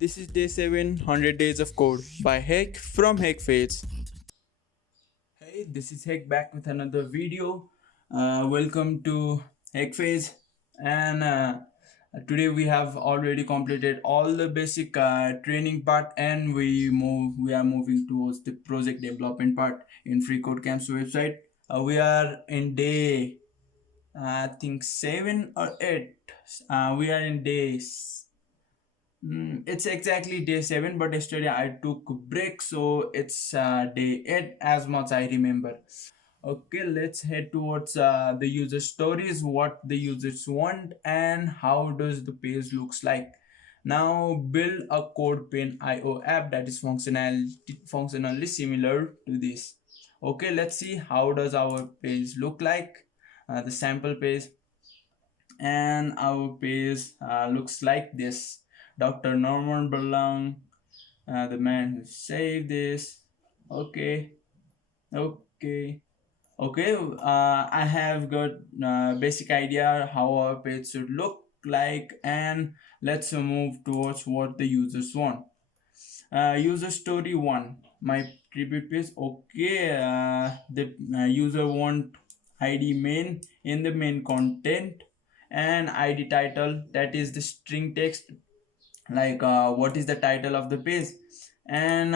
This is day 7, 100 Days of Code by Heck from Heck Phase. Hey, this is Heck back with another video. Welcome to Heck Phase. And today we have already completed all the basic training part, and we are moving towards the project development part in Free Code Camp's website. We are in day I think 7 or 8. We are in days. It's exactly day 7, but yesterday I took a break, so it's day 8 as much I remember. Okay, let's head towards the user stories, what the users want, and how does the page looks like. Now build a CodePen IO app that is functionally similar to this. Okay, let's see how does our page look like. The sample page, and our page looks like this. Dr. Norman Berlang, the man who saved this. Okay, okay, okay. I have got basic idea how our page should look like, and let's move towards what the users want. User story 1, my tribute page. Okay, the user want id main in the main content, and id title, that is the string text, like what is the title of the page, and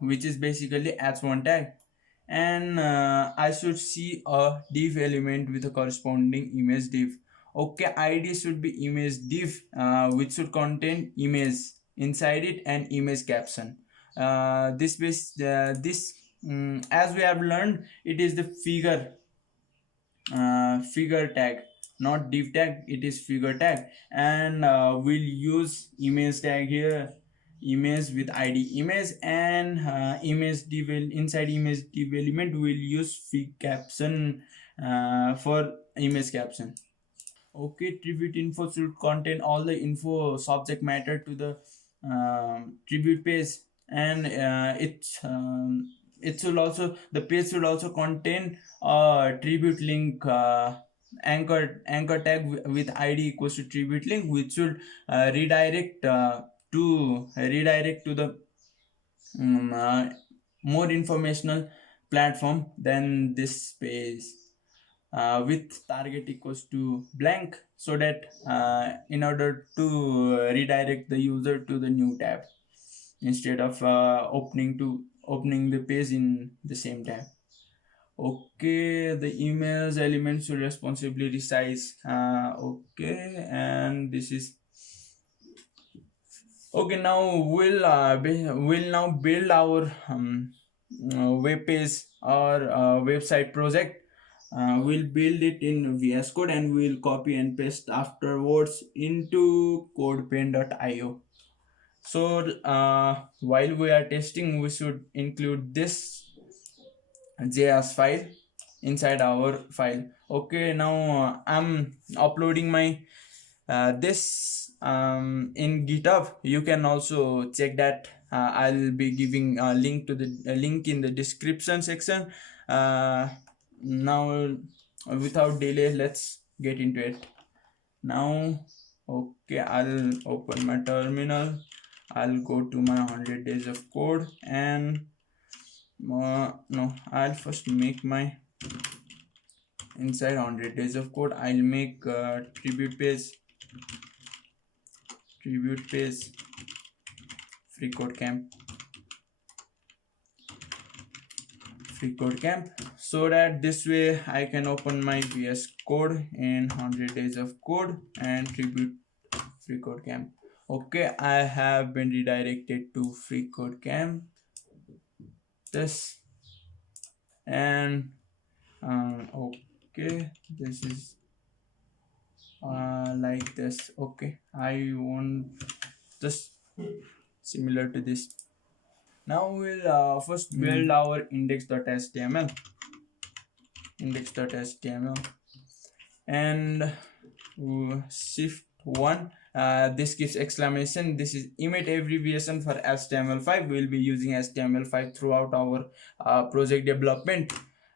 which is basically h1 tag, and I should see a div element with a corresponding image div. Okay, id should be image div, which should contain image inside it and image caption. As we have learned, it is the figure tag, not div tag, it is figure tag, and we'll use image tag here, image with id image, and image div, inside image div element we'll use fig caption for image caption. Okay, tribute info should contain all the info subject matter to the tribute page, and it should also, the page should also contain a tribute link, anchor tag with id equals to tribute link, which should redirect to the more informational platform than this page, with target equals to blank, so that in order to redirect the user to the new tab instead of opening the page in the same tab. Okay, the image element should responsibly resize. Okay, and this is okay. Now we'll now build our web page or website project. We'll build it in VS Code, and we'll copy and paste afterwards into codepen.io. So while we are testing, we should include this JS file inside our file. Okay, now I'm uploading my this in GitHub. You can also check that. I'll be giving a link to the link in the description section. Now without delay, let's get into it now. Okay, I'll open my terminal. I'll go to my 100 days of code, and no, I'll first make my inside 100 days of code. I'll make tribute page free code camp, so that this way I can open my VS code in 100 days of code and tribute free code camp. Okay, I have been redirected to free code camp, this, and okay, this is like this. Okay, I want just similar to this. Now we'll first build our index.html, and shift 1. This gives exclamation. This is emit abbreviation for HTML5. We'll be using HTML5 throughout our project development,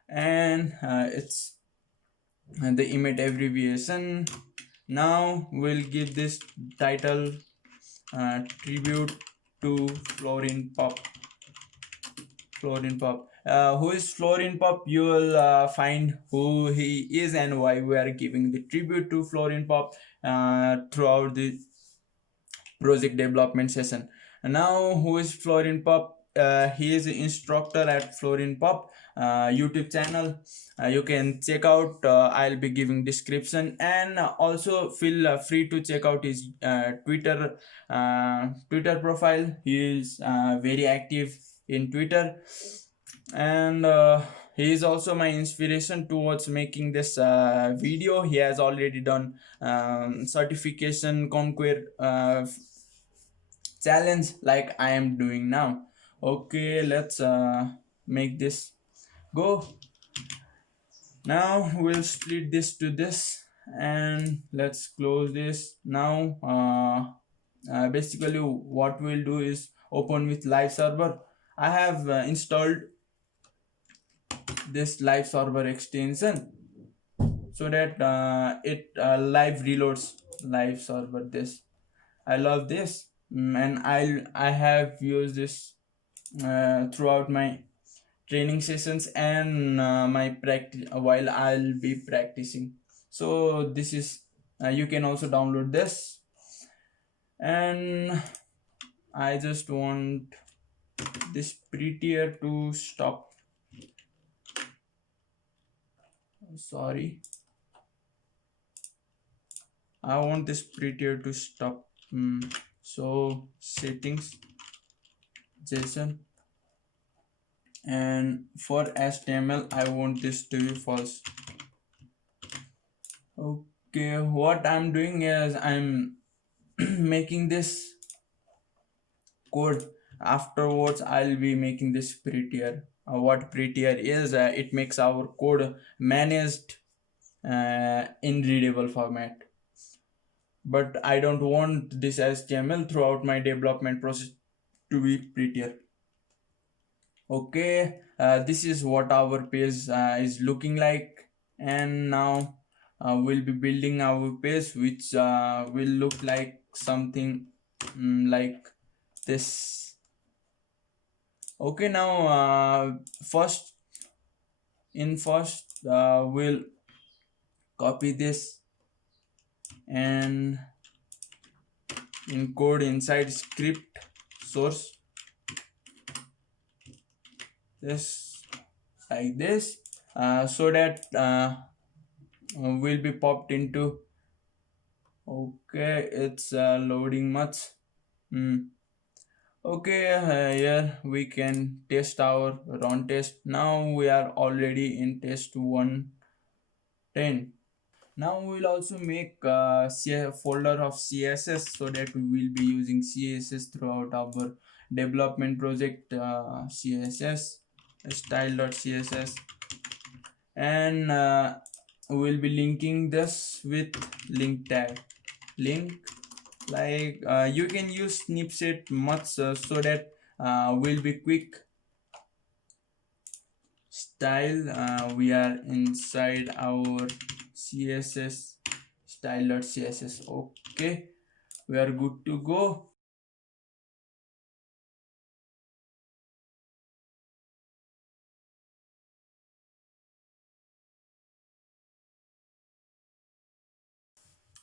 and it's the emit abbreviation. Now we'll give this title tribute to Florin Pop. Florin Pop. Who is Florin Pop? You will find who he is and why we are giving the tribute to Florin Pop throughout the project development session. And now, who is Florin Pop? He is an instructor at Florin Pop YouTube channel. You can check out. I'll be giving description, and also feel free to check out his Twitter profile. He is very active in Twitter, and he is also my inspiration towards making this video. He has already done certification conquer challenge like I am doing now. Okay, let's make this go. Now we'll split this to this, and let's close this. Now basically what we'll do is open with live server. I have installed this live server extension so that it live reloads live server. This I love this, and I have used this throughout my training sessions and my practice while I'll be practicing. So this is you can also download this, and I just want this prettier to stop. Sorry, I want this prettier to stop. So settings, JSON, and for HTML I want this to be false. Okay, what I'm doing is I'm making this code. Afterwards I'll be making this prettier. What prettier is, it makes our code managed in readable format, but I don't want this HTML throughout my development process to be prettier. Okay, this is what our page is looking like, and now we'll be building our page, which will look like something like this. Okay, now first we'll copy this and encode inside script source this like this, so that will be popped into. Okay, it's loading much. Okay, here we can test our run test. Now we are already in test 110. Now we'll also make a folder of CSS, so that we will be using CSS throughout our development project. CSS style.css, and we'll be linking this with link tag. Link, like you can use snipset much so that we'll be quick. Style, we are inside our CSS style.css. Okay, we are good to go.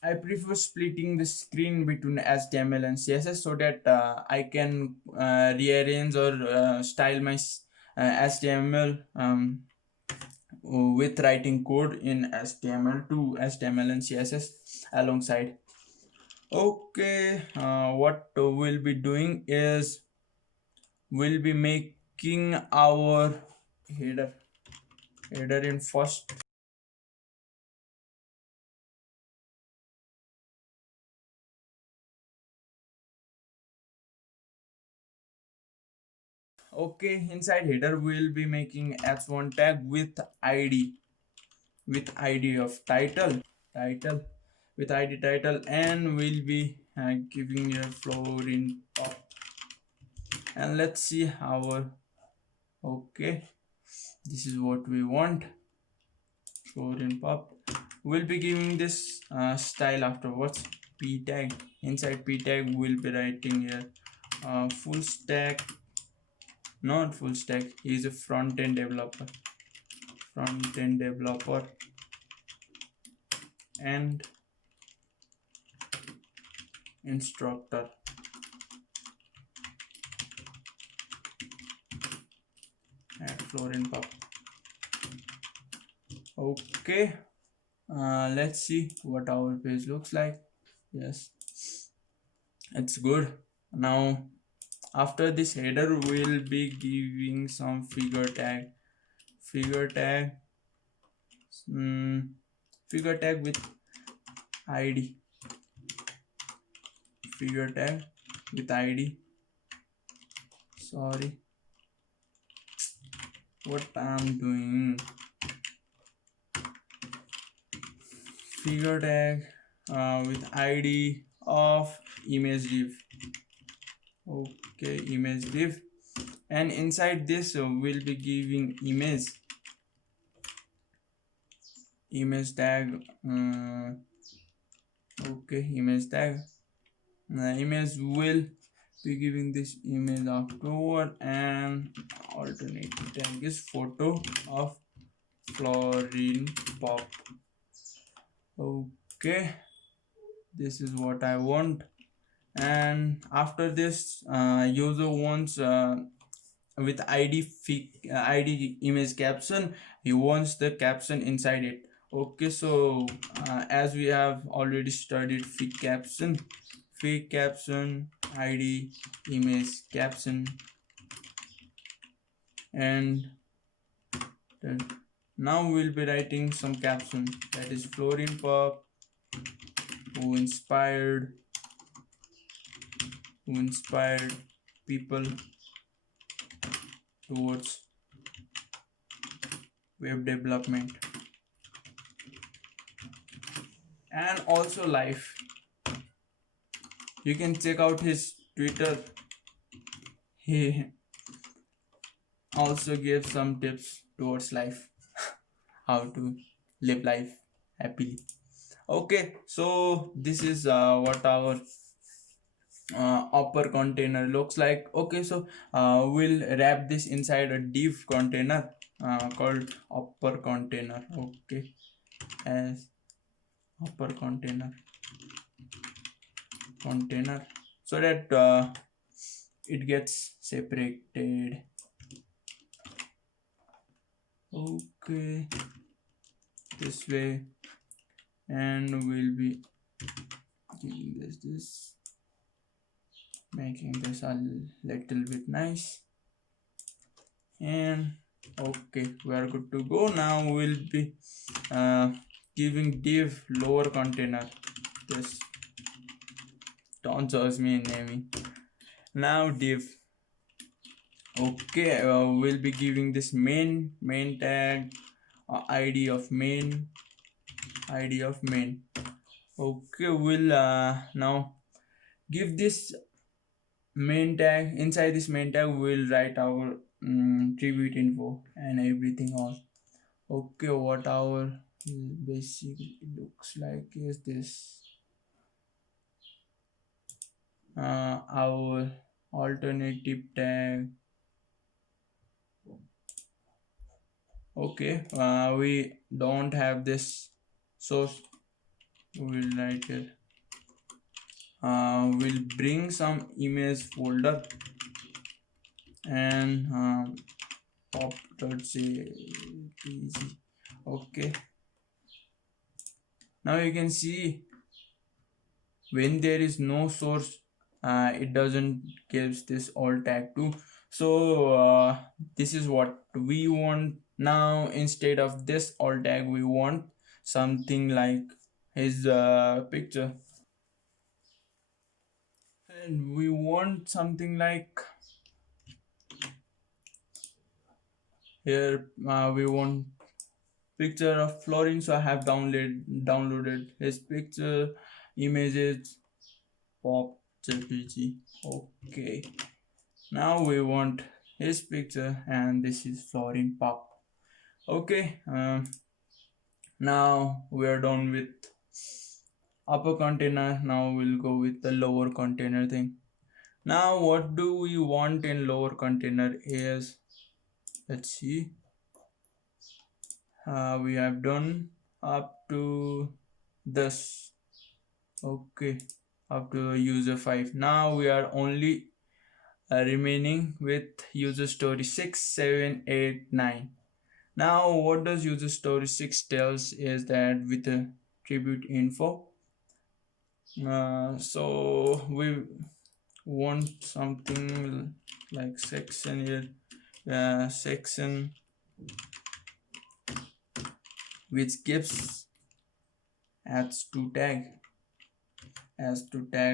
I prefer splitting the screen between HTML and CSS so that I can rearrange or style my HTML with writing code in HTML to HTML and CSS alongside. Okay, what we'll be doing is we'll be making our header in first. Okay, inside header we'll be making h1 tag with id of title with id title, and we'll be giving a Florin Pop, and let's see our. Okay, this is what we want. Florin Pop. We'll be giving this style afterwards. p tag. Inside p tag we'll be writing here full stack, not full stack, he is a front-end developer, and instructor. And Florin Pop. Okay, let's see what our page looks like. Yes, it's good. Now after this header we'll be giving some figure tag figure tag with id, sorry, what I'm doing, figure tag with id of image div. Okay, image div, and inside this we'll be giving image tag. Okay, image tag, image will be giving this image afterward, and alternative tag is photo of Florin Pop. Okay, this is what I want. And after this user wants with id image caption, he wants the caption inside it. Okay, so as we have already studied fig caption id image caption, and now we'll be writing some caption, that is Florin Pop who inspired people towards web development, and also life. You can check out his Twitter. He also gave some tips towards life, how to live life happily. Okay, so this is what our upper container looks like. Okay, so we'll wrap this inside a div container called upper container. Okay, as upper container so that it gets separated. Okay, this way, and we'll be giving this, making this a little bit nice, and okay, we are good to go. Now we'll be giving div lower container. This, don't judge me in naming. Now div. Okay, we'll be giving this main tag id of main. Okay, we'll now give this main tag. Inside this main tag we'll write our tribute info and everything else. Okay, what our basic looks like is this. Our alternative tag. Okay, we don't have this, so we'll write here. We'll bring some image folder and pop.jpg. Okay, now you can see when there is no source, it doesn't gives this alt tag too. So this is what we want. Now instead of this alt tag we want something like his picture, and we want something like here we want picture of Florin, so I have downloaded his picture images pop jpg. Okay, now we want his picture, and this is Florin Pop. Okay, now we are done with upper container. Now we'll go with the lower container thing. Now what do we want in lower container is, let's see, we have done up to this. Okay, up to user 5. Now we are only remaining with user story 6, 7, 8, 9. Now what does user story 6 tells is that with the tribute info, so we want something like section here, section which gives adds to tag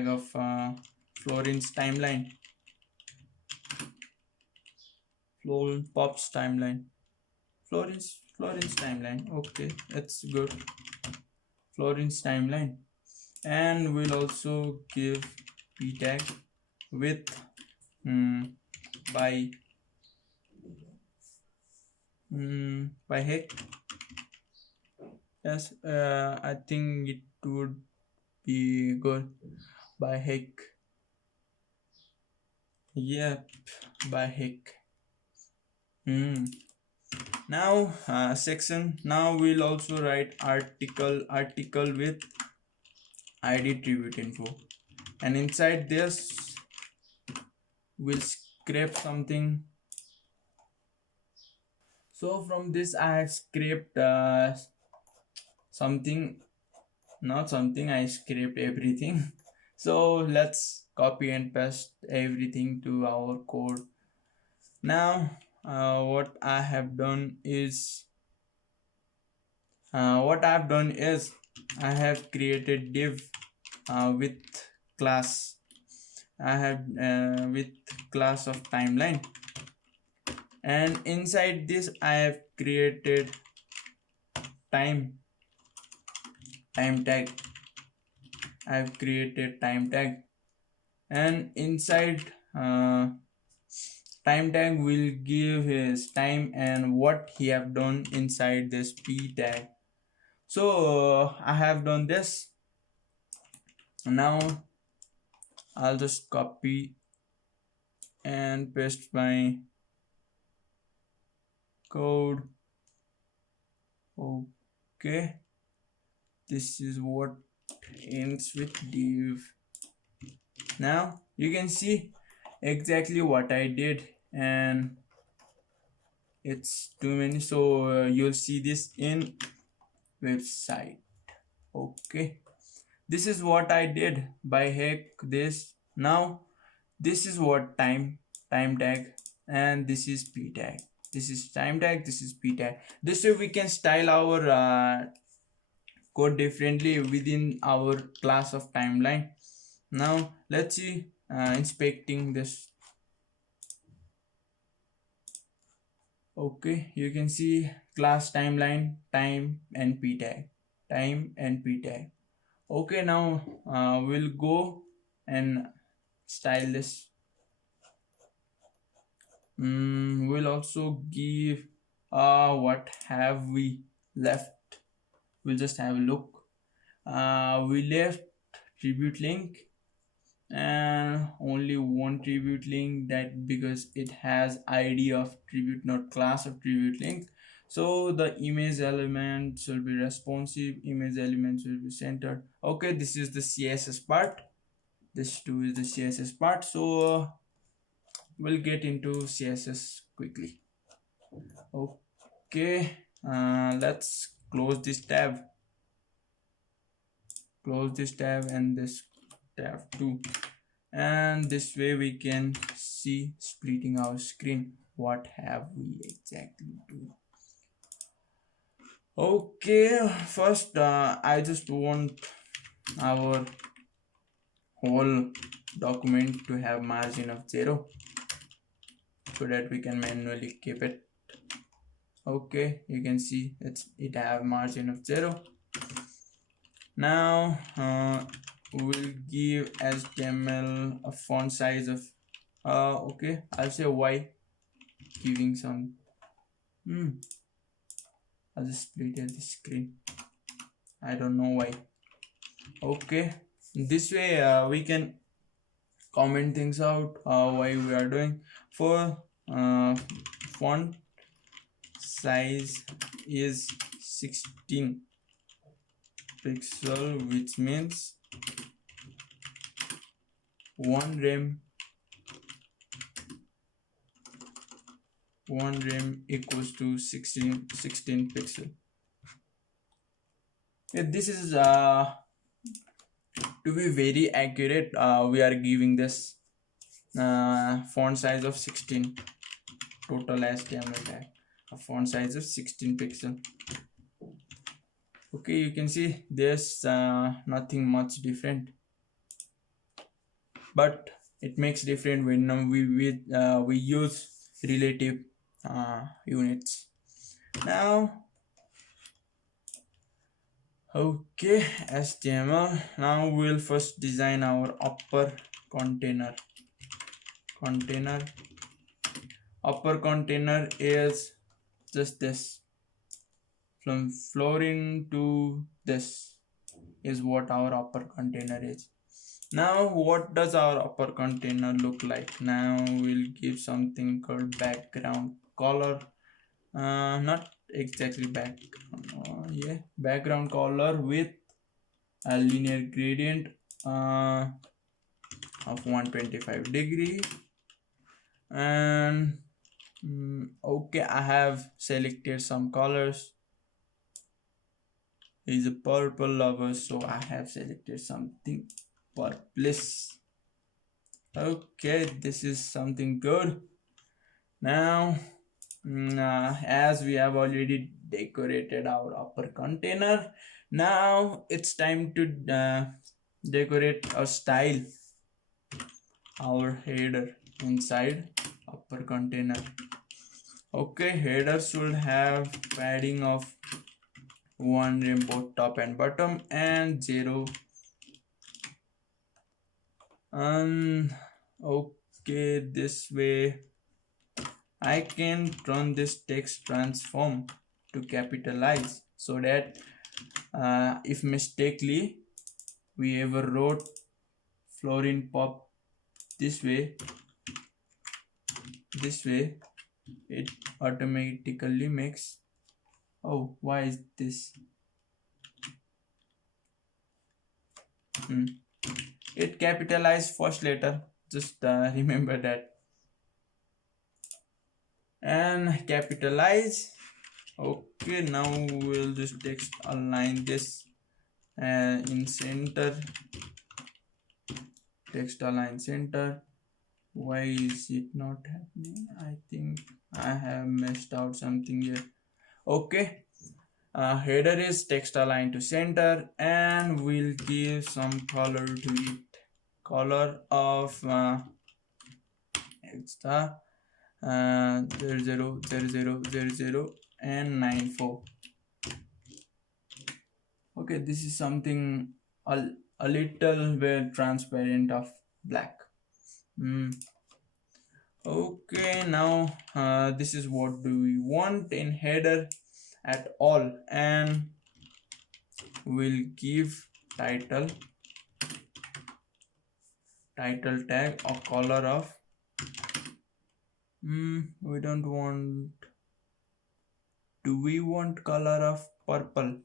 of Florin's timeline, Florin Pop's timeline, Florin's timeline. Okay, that's good. Florin's timeline, and we'll also give p tag with by heck. Yes, I think it would be good by heck. Yep, by heck. Now section. Now we'll also write article with id tribute info, and inside this we'll scrape something. So from this I have scraped something, not something, I scraped everything. So let's copy and paste everything to our code. Now what I have done is I have created div with class. I have with class of timeline, and inside this I have created time tag. I have created time tag, and inside time tag will give his time and what he have done inside this p tag. So I have done this. Now I'll just copy and paste my code. Okay, this is what ends with div. Now you can see exactly what I did, and it's too many, so you'll see this in website. Okay, this is what I did by heck this. Now this is what time tag, and this is p tag. This is time tag, this is p tag. This way we can style our code differently within our class of timeline. Now let's see inspecting this. Okay, you can see class timeline, time and p tag. Okay, now we'll go and style this. We'll also give what have we left. We'll just have a look. We left tribute link, and only one tribute link, that because it has id of tribute, not class of tribute link. So the image elements will be responsive, image elements will be centered. Okay, this is the css part. This too is the css part. So we'll get into css quickly. Okay, let's close this tab and this tab too, and this way we can see splitting our screen what have we exactly do. Okay, first I just want our whole document to have margin of 0 so that we can manually keep it. Okay, you can see it have margin of 0. Now we'll give HTML a font size of okay, I'll say y, giving some I'll just split the screen. I don't know why. Okay, this way we can comment things out why we are doing. For font size is 16 pixel, which means one rem equals to 16 pixel. This is to be very accurate, we are giving this font size of 16, total HTML tag, a font size of 16 pixel. Okay, you can see there's nothing much different, but it makes different when we use relative units. Now, okay, HTML. Now we'll first design our upper container. Upper container is just this. From Florin to this is what our upper container is. Now what does our upper container look like? Now we'll give something called background color. Not exactly background color with a linear gradient of 125 degree. And okay, I have selected some colors. He's a purple lover, so I have selected something purplish. Okay, this is something good. Now as we have already decorated our upper container, now it's time to decorate a style, our header inside upper container. Okay, header should have padding of 1 rem both top and bottom and 0. Okay, this way I can turn this text transform to capitalize, so that if mistakenly we ever wrote Florin Pop this way, it automatically makes, oh, why is this? It capitalized first letter, just remember that, and capitalize. Okay, now we'll just text align this in center, text align center. Why is it not happening? I think I have messed out something here. Okay, header is text align to center, and we'll give some color to it. Color of extra 000000 and 94. Okay, this is something a little bit transparent of black. Okay, now this is what do we want in header at all, and we'll give title tag or color of we don't want, do we want color of purple?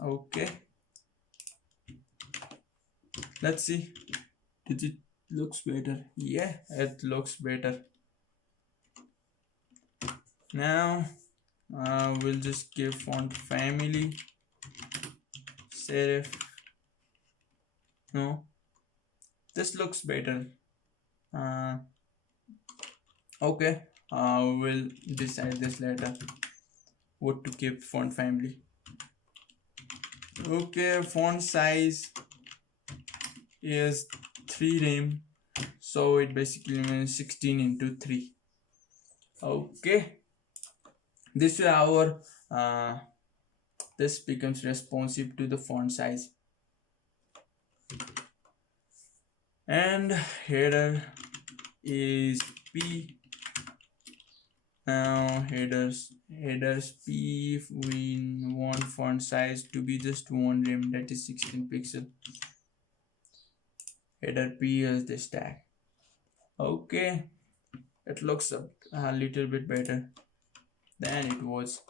Okay, let's see, did it looks better? Yeah, it looks better. Now we'll just give font family serif. No, this looks better. Okay, we'll decide this later what to keep font family. Okay, font size is 3 rem, so it basically means 16 into 3. Okay, this way our this becomes responsive to the font size. And header is p Now headers p, if we want font size to be just 1 rem, that is 16 pixel. Header p is this tag. Okay, it looks a little bit better than it was.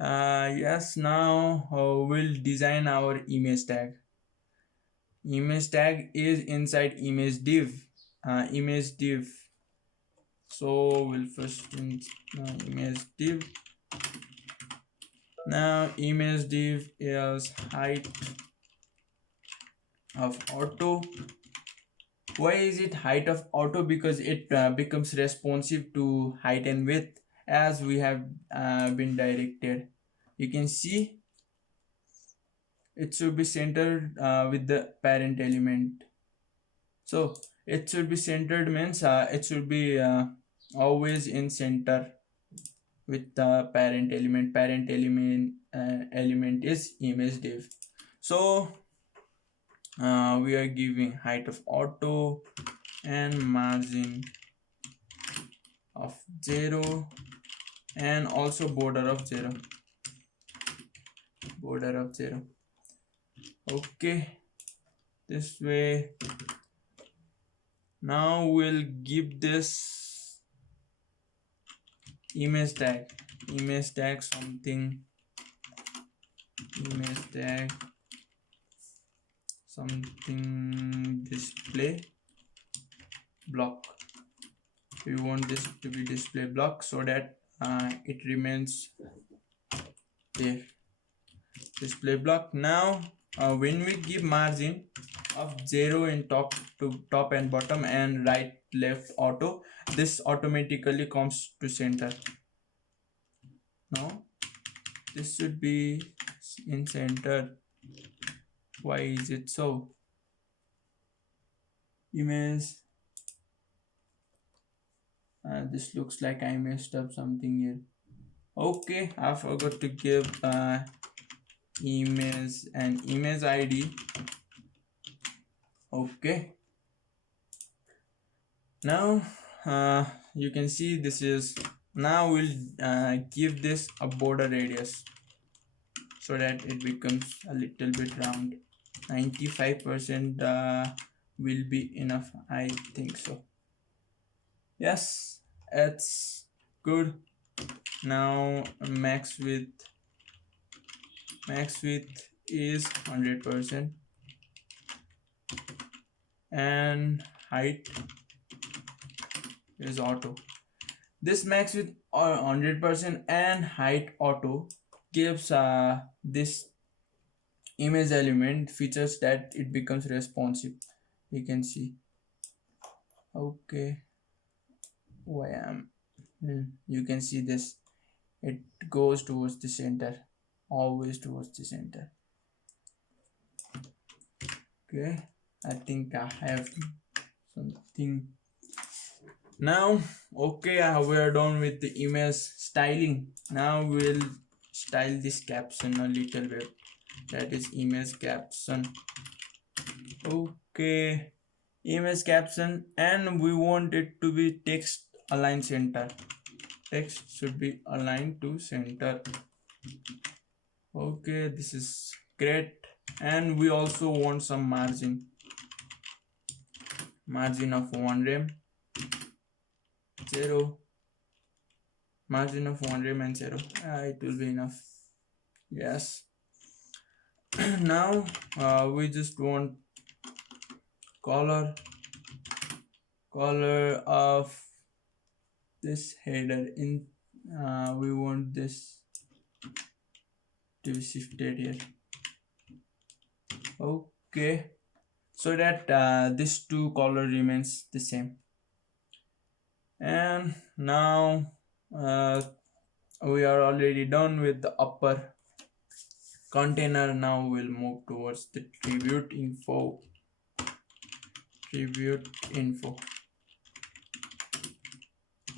Yes, now we'll design our image tag. Image tag is inside image div. Image div. So we'll first image div. Now image div is height of auto. Why is it height of auto? Because it becomes responsive to height and width as we have been directed. You can see it should be centered with the parent element. So it should be centered means it should be always in center with the parent element. Parent element is image div. So we are giving height of auto and margin of 0 and also border of 0. Okay, this way. Now we'll give this image tag something, display block. We want this to be display block so that it remains there. Display block. Now when we give margin of 0 in top and bottom and right left auto, this automatically comes to center. Now this should be in center. Why is it so? Image, this looks like I messed up something here. Okay, I forgot to give image and image ID. Okay, now you can see this is, now we'll give this a border radius so that it becomes a little bit round. 95% will be enough, I think so. Yes, it's good. Now max width is 100% and height is auto. This max width 100% and height auto gives this image element features that it becomes responsive. You can see. Okay, you can see this, it goes towards the center, always towards the center. Okay, I think I have something now. Okay, we are done with the image styling. Now we'll style this caption a little bit, that is image caption. Okay, image caption, and we want it to be text align center. Text should be aligned to center. Okay, this is great. And we also want some margin of 1 rem, 0, margin of 1 rem and 0. It will be enough. Yes. Now we just want color of this header in we want this to be shifted here. Okay, so that this two color remains the same. And now we are already done with the upper container. Now we'll move towards the tribute info.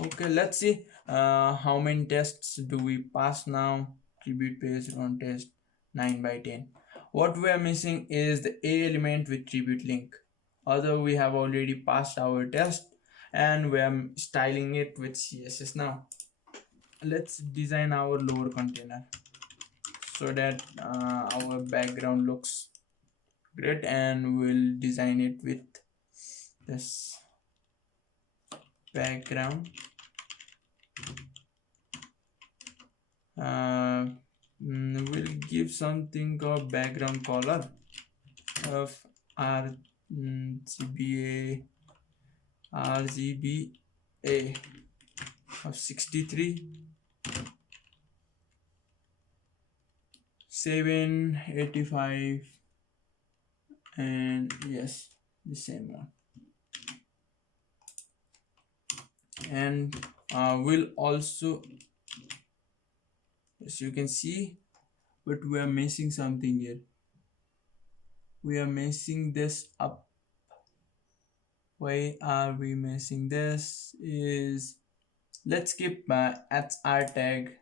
Okay, let's see how many tests do we pass now. Tribute page on test 9/10. What we are missing is the A element with tribute link. Although we have already passed our test and we are styling it with CSS now. let's design our lower container so that our background looks great, and we'll design it with this background. We'll give something called background color of RGBA of 63 785, and yes, the same one. And we'll also, as you can see, but we are messing something here. We are messing this up. Why are we messing this? Is let's keep at our tag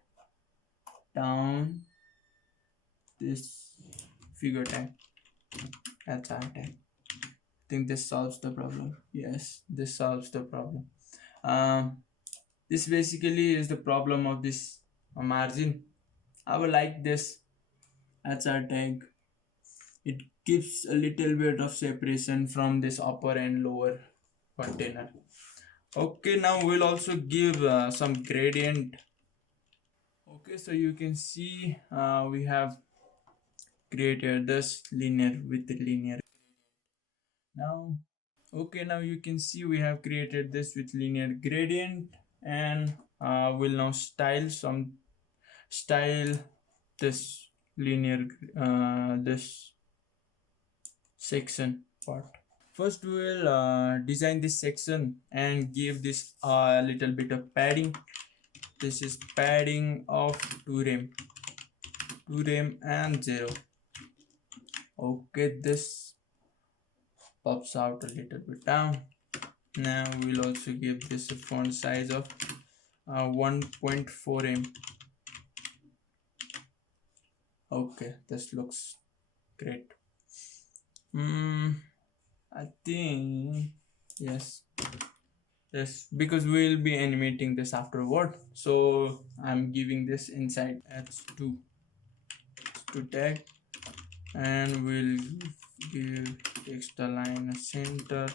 down this figure tag. That's our tag. I think this solves the problem. Yes, this solves the problem. This basically is the problem of this margin. I would like this as our tag. It gives a little bit of separation from this upper and lower container. Okay, now we'll also give some gradient. Okay, so you can see we have created this linear with the linear. Now, okay, now you can see we have created this with linear gradient, and we'll now style this linear this section part. First, we'll design this section and give this a little bit of padding. This is padding of 2 rem and 0. Okay, this pops out a little bit down. Now we'll also give this a font size of 1.4 m. Okay, this looks great. I think yes, because we'll be animating this afterward, so I'm giving this inside h2 tag, and we'll give text align a center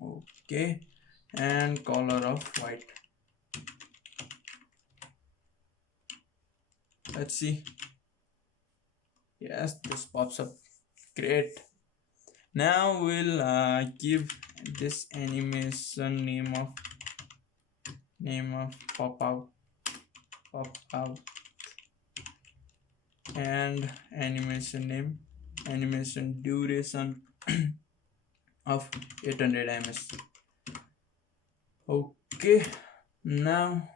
okay, and color of white. Let's see. Yes, this pops up. Great. Now we'll give this animation name of pop out, and animation duration of 800 ms. Okay, now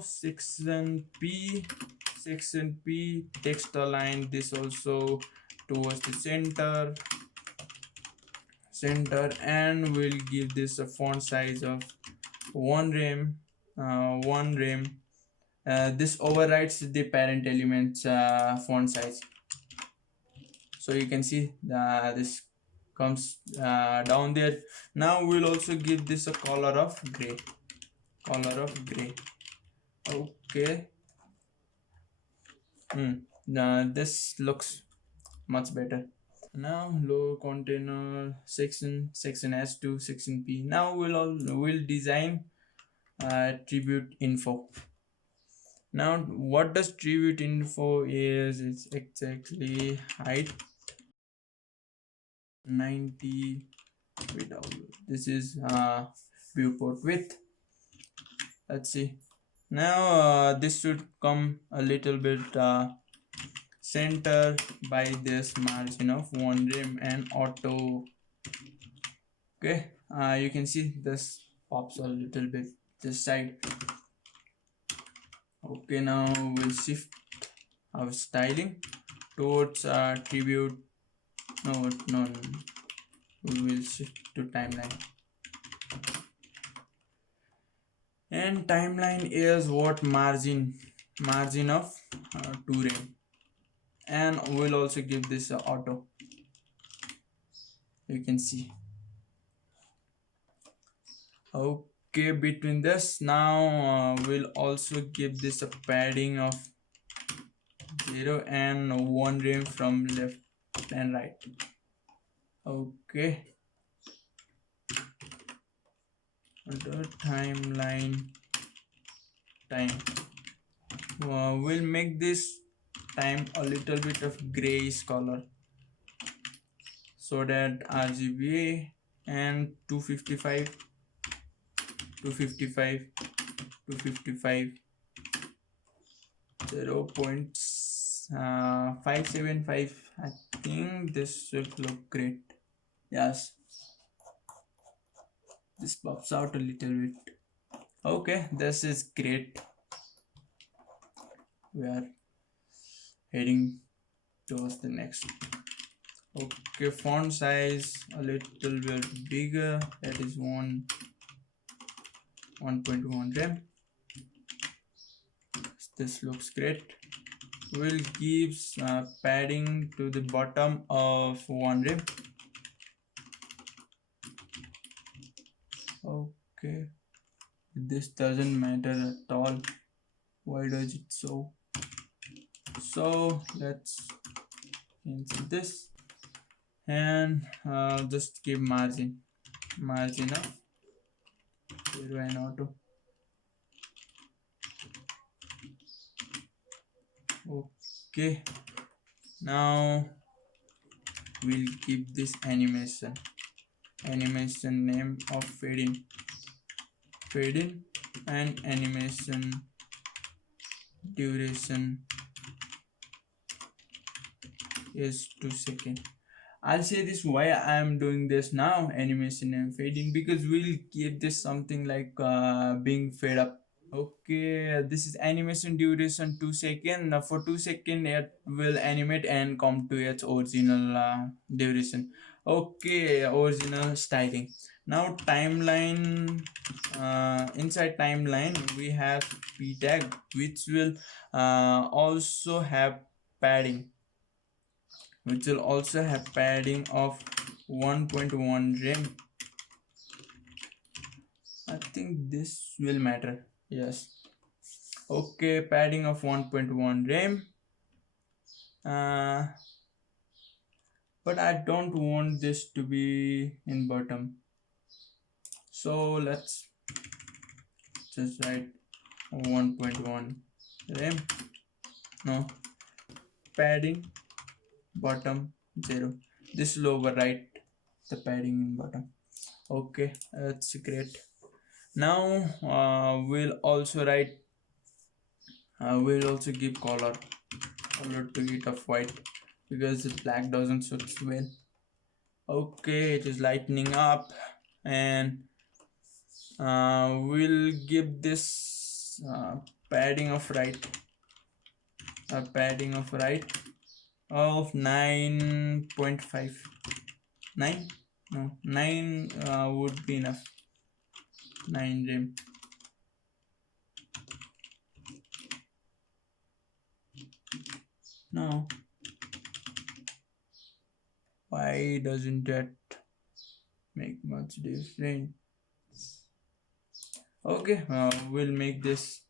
section P text align this also towards the center, and we'll give this a font size of 1 rem. This overrides the parent element's font size, so you can see this comes down there. Now we'll also give this a color of gray. Okay, this looks much better. Now lower container section S2 section P. Now we'll design attribute info. Now what does attribute info is? It's exactly height 90 without. This is viewport width. Let's see. Now this should come a little bit center by this margin of 1 rem and auto. Okay, you can see this pops a little bit this side. Okay, now we'll shift our styling towards attribute. No, we will shift to timeline. And timeline is what margin of 2 rem. and we'll also give this auto. You can see. Okay, between this now we'll also give this a padding of 0 and 1 rem from left and right. Okay, the timeline time, we'll make this time a little bit of grayish color so that RGB and 255 255 255 0.575. I think this should look great. Yes, this pops out a little bit. Okay, this is great. We are heading towards the next. Okay, font size a little bit bigger, that is 1.1 rem. This looks great. We'll give padding to the bottom of 1 rem. Okay, this doesn't matter at all. Why does it so let's cancel this and just give margin of 0 and auto. Okay, now we'll give this animation name of fade in and animation duration is 2 seconds. I'll say this why I am doing this now, animation and fade in, because we'll give this something like being fade up. Okay, this is animation duration 2 seconds. For 2 seconds it will animate and come to its original duration. Okay, original styling. Now timeline, inside timeline we have p tag, which will also have padding, of 1.1 rem. I think this will matter. Yes. Okay, padding of 1.1 rem. But I don't want this to be in bottom, so let's just write 1.1 rem. No, padding bottom 0. This will overwrite the padding in bottom. Okay, that's great. Now we'll also write we'll also give color to it of white, because the black doesn't suit well. Okay, it is lightening up, and we'll give this padding of right of 9.5. 9 no 9 would be enough. 9 rem. Now why doesn't that make much difference? Okay, we'll make this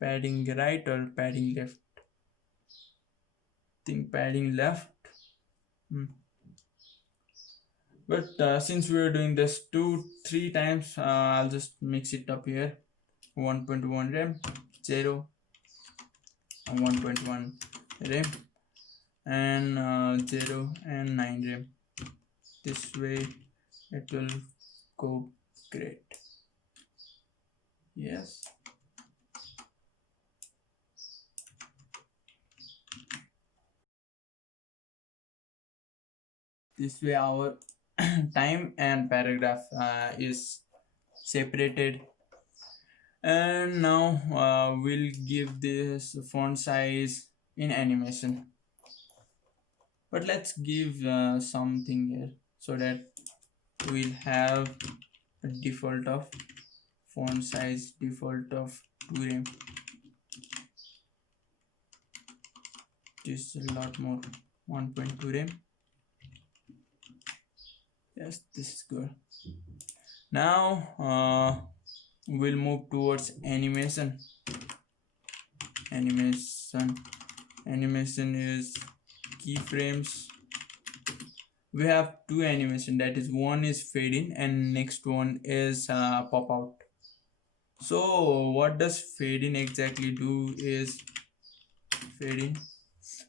padding right or padding left. Think padding left. But since we are doing this 2-3 times, I'll just mix it up here. 1.1 rem, 0, 1.1 rem, and 0 and 9 rem. This way it will go great. Yes. This way our time and paragraph is separated. And now we'll give this font size in animation, but let's give something here so that we'll have a default of font size default of 2 rem. this a lot more. 1.2 RAM. Yes, this is good. Now we'll move towards animation. Animation is keyframes. We have two animation, that is one is fade in and next one is pop out. So what does fade in exactly do is fade in.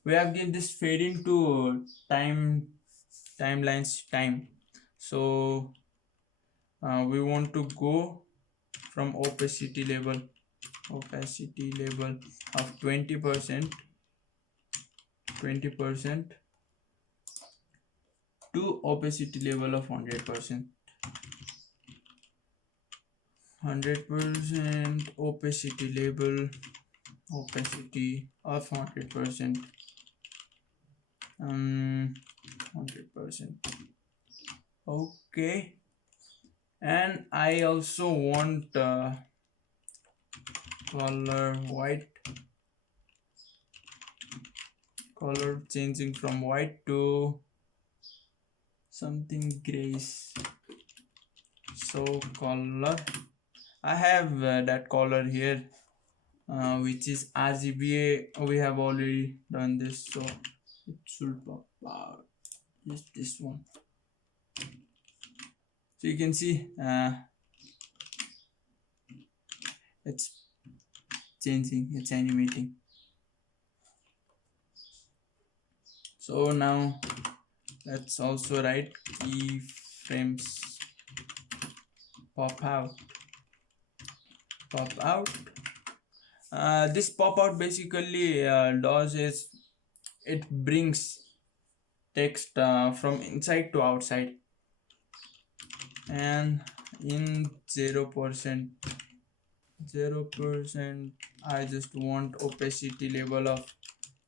We have given this fade in to timelines time. So we want to go from opacity level of 20% to opacity level of 100%. 100% opacity level, opacity of 100%. 100%. Okay. And I also want color white, color changing from white to something grayish. So color, I have that color here, which is RGBA. We have already done this, so it should pop out. Just this one. So you can see it's changing, it's animating. So now let's also write keyframes pop out. This pop out basically does is it brings text from inside to outside, and in 0%, I just want opacity level of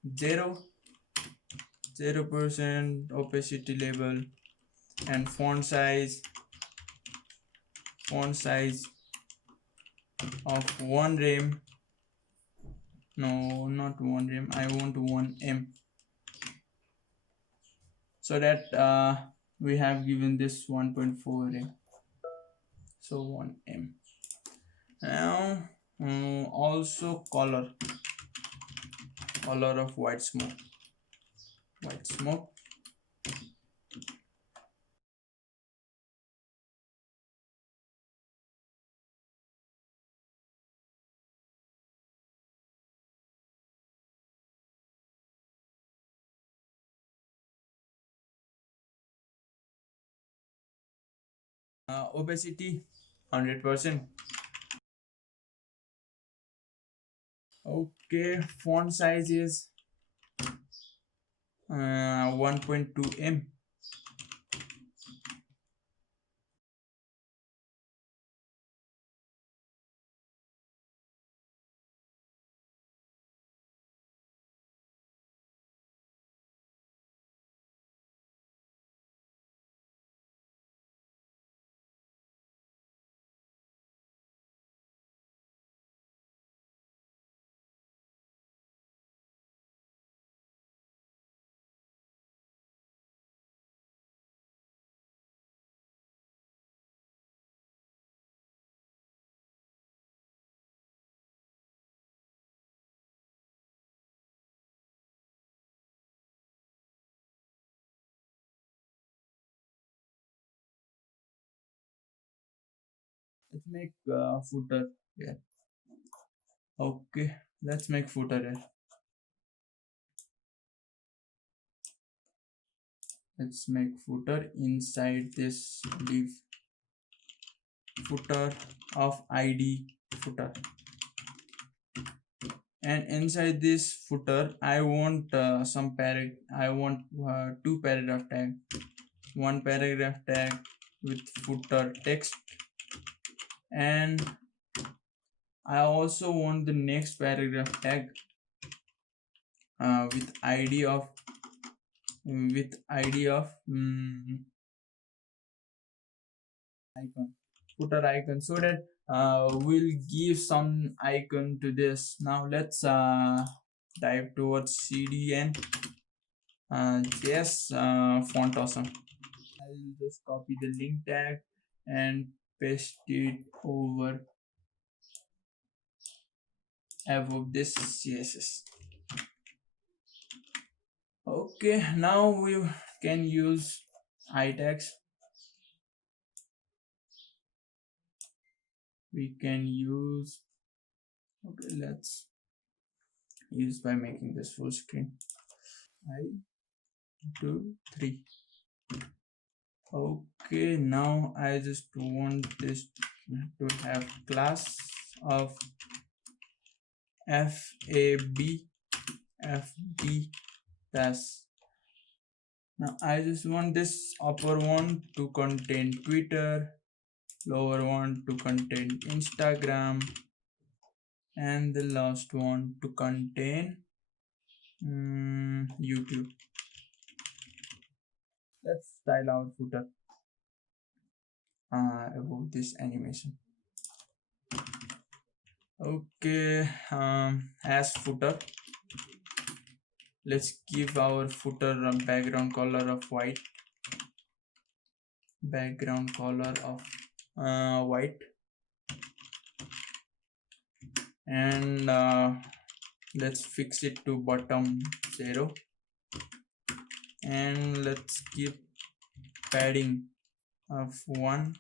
0% opacity level, and font size of 1 rem. No, not 1 rem, I want 1 m, so that we have given this 1.4 rem, so 1 m. Now also color of white smoke. Opacity 100%. Okay, font size is 1.2 m. Let's make footer here. Okay, let's make footer here. Let's make footer inside this div, footer of id footer, and inside this footer I want some I want 2 paragraph tag. One paragraph tag with footer text, and I also want the next paragraph tag with id of icon, footer icon, so that we'll give some icon to this. Now let's dive towards CDN. Yes, font awesome. I'll just copy the link tag and paste it over above this CSS. Okay, now we can use itags. We can use, okay, let's use by making this full screen. 2 3. Okay, now I just want this to have class of FAB FB dash. Now I just want this upper one to contain Twitter, lower one to contain Instagram, and the last one to contain YouTube. Let's style our footer about this animation. Okay, as footer, let's give our footer a background color of white. Background color of white, and let's fix it to bottom 0, and let's give padding of 1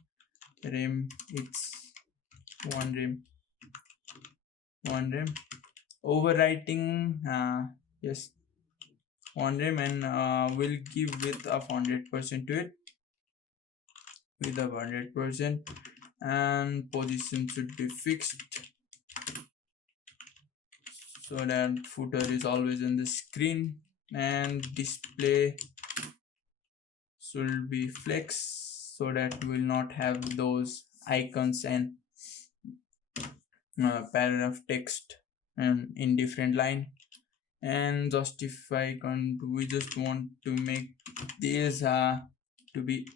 rem. It's 1 rem. Overwriting, yes, 1 rem, and we'll give width of 100% to it, with a 100%, and position should be fixed so that footer is always on the screen, and display should be flex so that we will not have those icons and paragraph text and in different line. And justify content, we just want to make this to be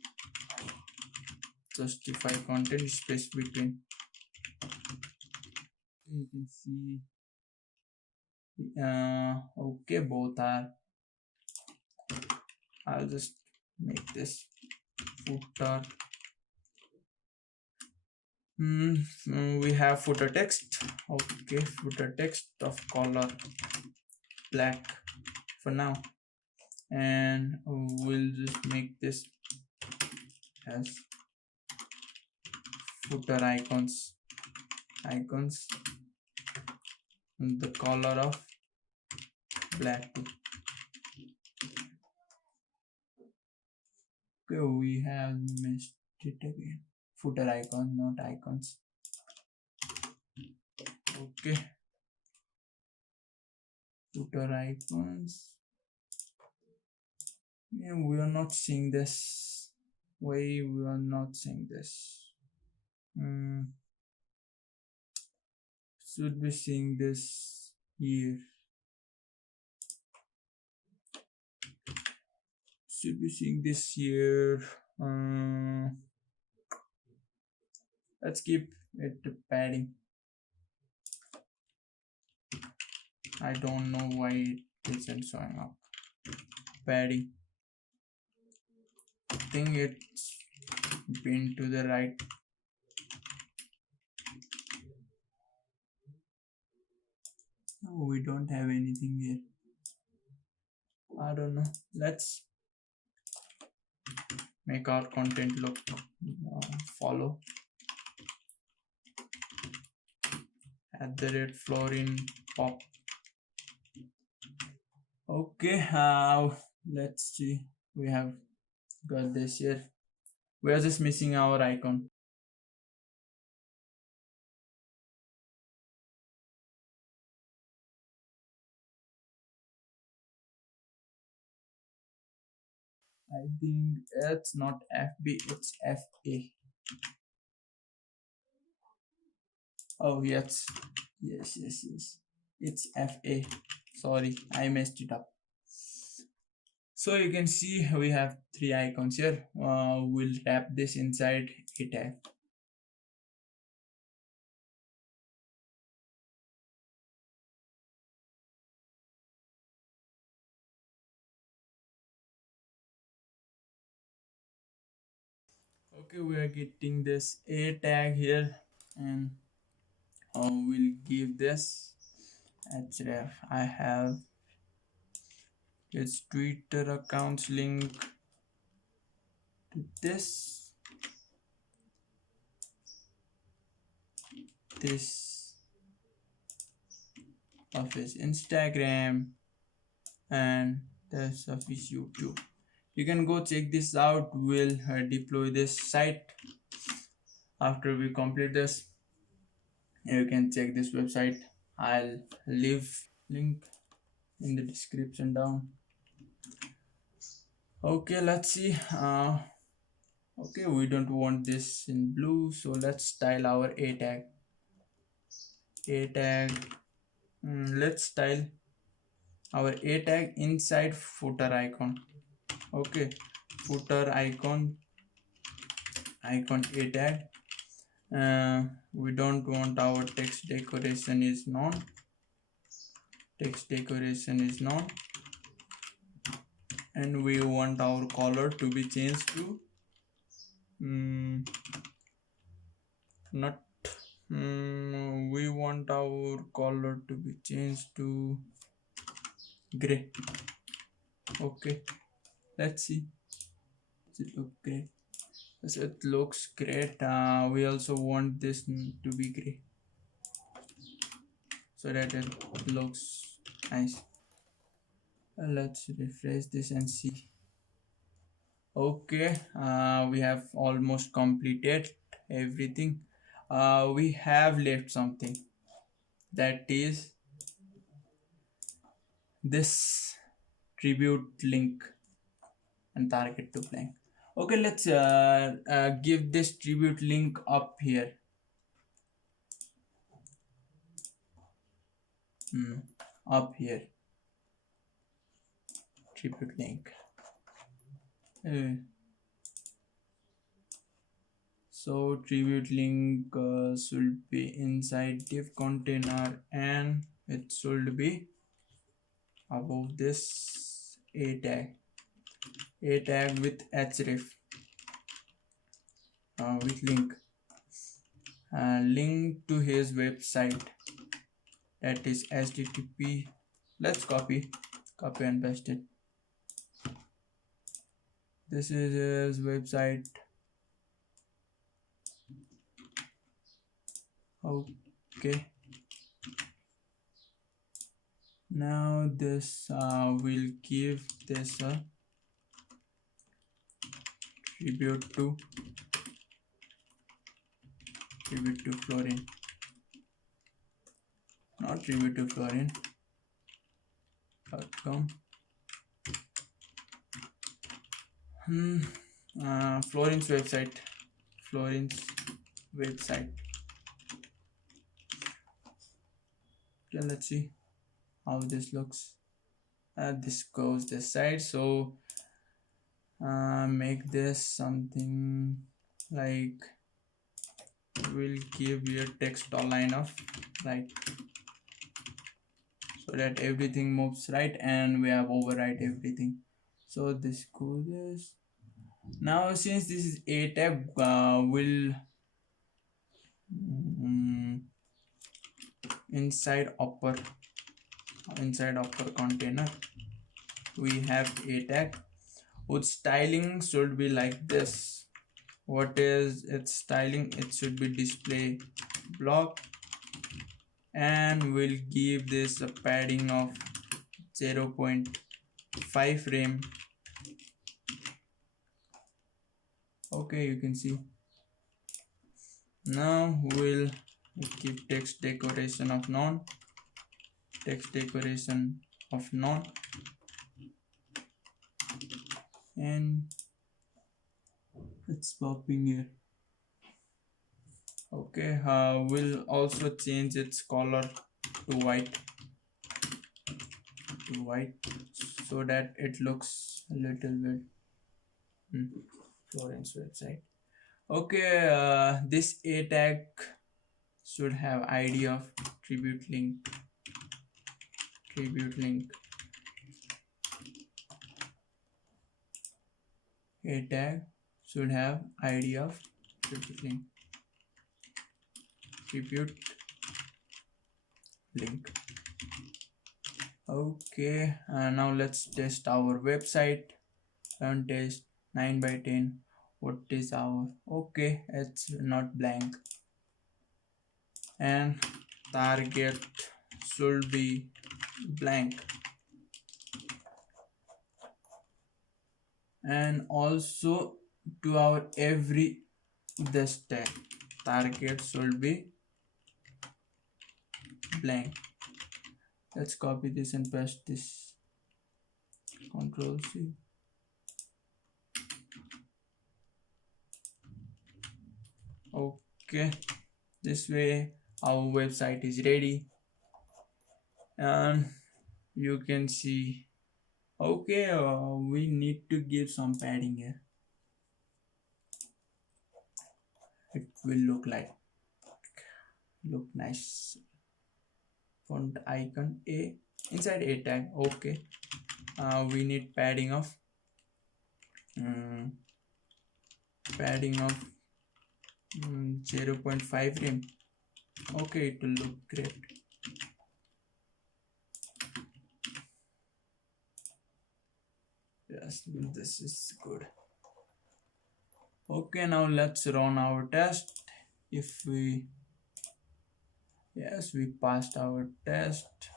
justify content space between. You can see okay, both are. I'll just make this footer. We have footer text. Okay, footer text of color black for now, and we'll just make this as footer icons, the color of black too. Okay, we have missed it again. Footer icon, not icons. Okay, footer icons. Yeah, we are not seeing this. We are not seeing this. Should be seeing this here. Should be seeing this here. Let's keep it to padding. I don't know why it isn't showing up. Padding. I think it's been to the right. Oh, we don't have anything here. I don't know. Let's make our content look follow @Florin Pop. Okay, let's see. We have got this here. We are just missing our icon. I think it's not FB, it's FA. Oh yes, it's FA. Sorry, I messed it up. So you can see we have 3 icons here. We'll tap this inside a tag. Okay, we are getting this a tag here, and we'll give this href. I have its Twitter accounts link to this of his Instagram, and this of his YouTube. You can go check this out. We'll deploy this site after we complete this. You can check this website. I'll leave link in the description down. Okay, let's see. Okay, we don't want this in blue, so let's style our a tag. Let's style our a tag inside footer icon. Okay, footer icon a tag. We don't want our text decoration is none. And we want our color to be changed to we want our color to be changed to gray. Okay, let's see. Does it look great? Yes, it looks great. We also want this to be gray so that it looks nice. Let's refresh this and see. Okay, we have almost completed everything. We have left something, that is this tribute link and target to blank. Okay, let's give this tribute link up here. Up here, tribute link. So tribute link should be inside div container, and it should be above this a tag with href with link to his website, that is http. Let's copy and paste it. This is his website. Okay, now this will give this a tribute to Florin, not tribute to Florin.com. Florin's website. Okay, let's see how this looks. This goes this side, so make this something like, we'll give your text align of right, so that everything moves right and we have override everything. So this goes this. Now since this is a tag, will inside upper container we have a tag whose styling should be like this. What is its styling? It should be display block, and we'll give this a padding of 0.5 rem. Okay, you can see. Now we'll give text decoration of none, and it's popping here. Okay, we'll also change its color to white so that it looks a little bit Florin's website. Okay, this a tag should have ID of tribute link a tag should have id of link tribute link. Okay, now let's test our website. Run test 9 by 10. What is our, okay, it's not blank, and target should be blank, and also to our every this tag target should be blank. Let's copy this and paste this. Control C. Okay, this way our website is ready, and you can see, okay, we need to give some padding here. It will look nice. Font icon a inside a tag. Okay, we need padding of 0.5 rem. Okay, it will look great. Yes, this is good. Okay, now let's run our test. If we, yes, we passed our test,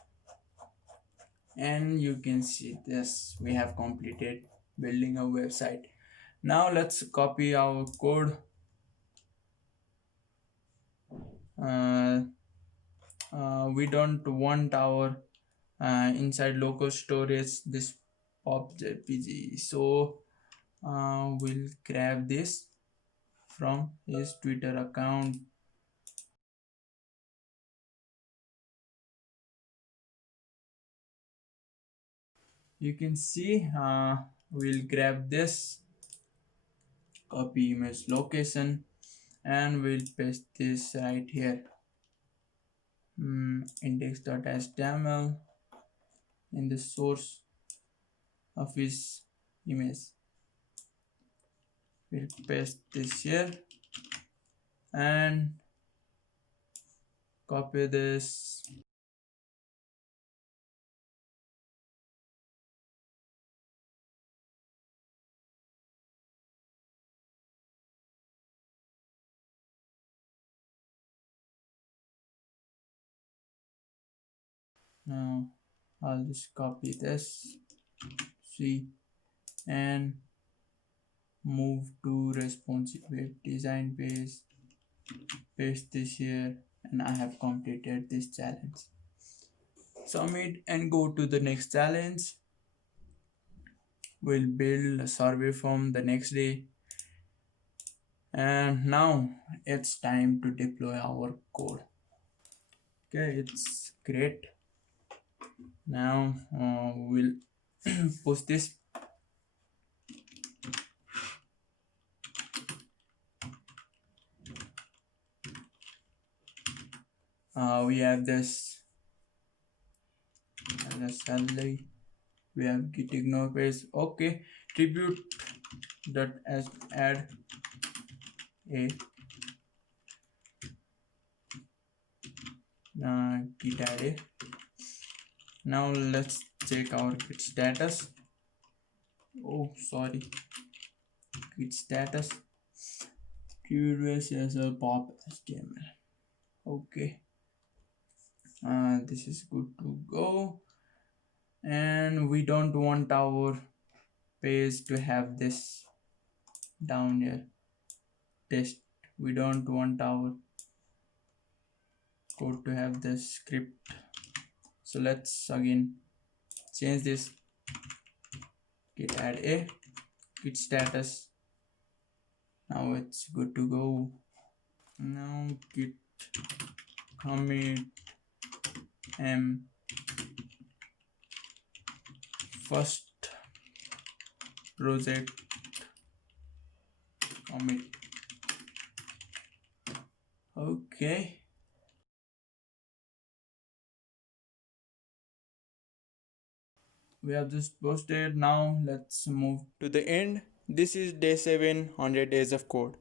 and you can see this, we have completed building a website. Now let's copy our code. We don't want our inside local storage this pop jpg, so we'll grab this from his Twitter account. You can see, we'll grab this, copy image location, and we'll paste this right here. Index.html in the source of his image. We'll paste this here and copy this. Now I'll just copy this, see, and move to responsive web design page, paste this here, and I have completed this challenge. Submit and go to the next challenge. We'll build a survey form the next day, and now it's time to deploy our code. Okay, it's great. Now we'll push this. We have this salary. We have git ignore page. Okay, tribute dot as add a git add a. Now let's check our git status. Oh, sorry, git status. Curious as a pop HTML. Okay, this is good to go, and we don't want our page to have this down here test. We don't want our code to have this script, so let's again change this. Git add a git status. Now it's good to go. Now git commit first project commit. Okay, we have just posted. Now let's move to the end This is day 7, 100 days of code.